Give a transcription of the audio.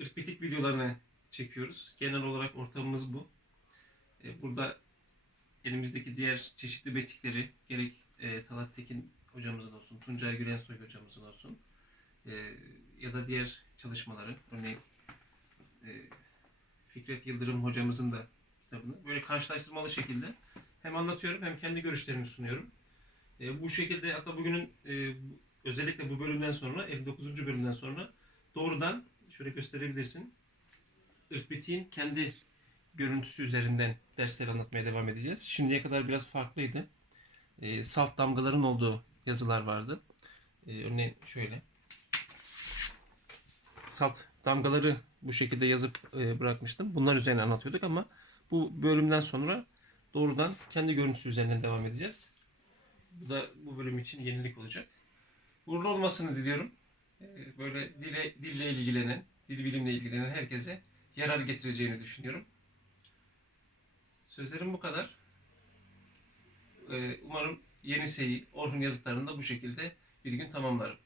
ırkbitik videolarını çekiyoruz. Genel olarak ortamımız bu. E, burada elimizdeki diğer çeşitli betikleri gerek e, Talat Tekin hocamızın olsun, Tuncay Gülensoy hocamızın olsun e, ya da diğer çalışmaları örneğin Fikret Yıldırım hocamızın da kitabını böyle karşılaştırmalı şekilde hem anlatıyorum hem kendi görüşlerimi sunuyorum. E, bu şekilde hatta bugünün e, özellikle bu bölümden sonra 59. bölümden sonra doğrudan şöyle gösterebilirsin. Irkbitiğin kendi görüntüsü üzerinden dersleri anlatmaya devam edeceğiz. Şimdiye kadar biraz farklıydı. E, salt damgaların olduğu yazılar vardı. E, örneğin şöyle. Salt damgaları bu şekilde yazıp e, bırakmıştım. Bunlar üzerine anlatıyorduk ama bu bölümden sonra doğrudan kendi görüntüsü üzerinden devam edeceğiz. Bu da bu bölüm için yenilik olacak. Uğurlu olmasını diliyorum. Ee, Böyle dile, dille ilgilenen, dil bilimle ilgilenen herkese yarar getireceğini düşünüyorum. Sözlerim bu kadar. Ee, Umarım yeni seyi Orhun yazıtlarında bu şekilde bir gün tamamlarım.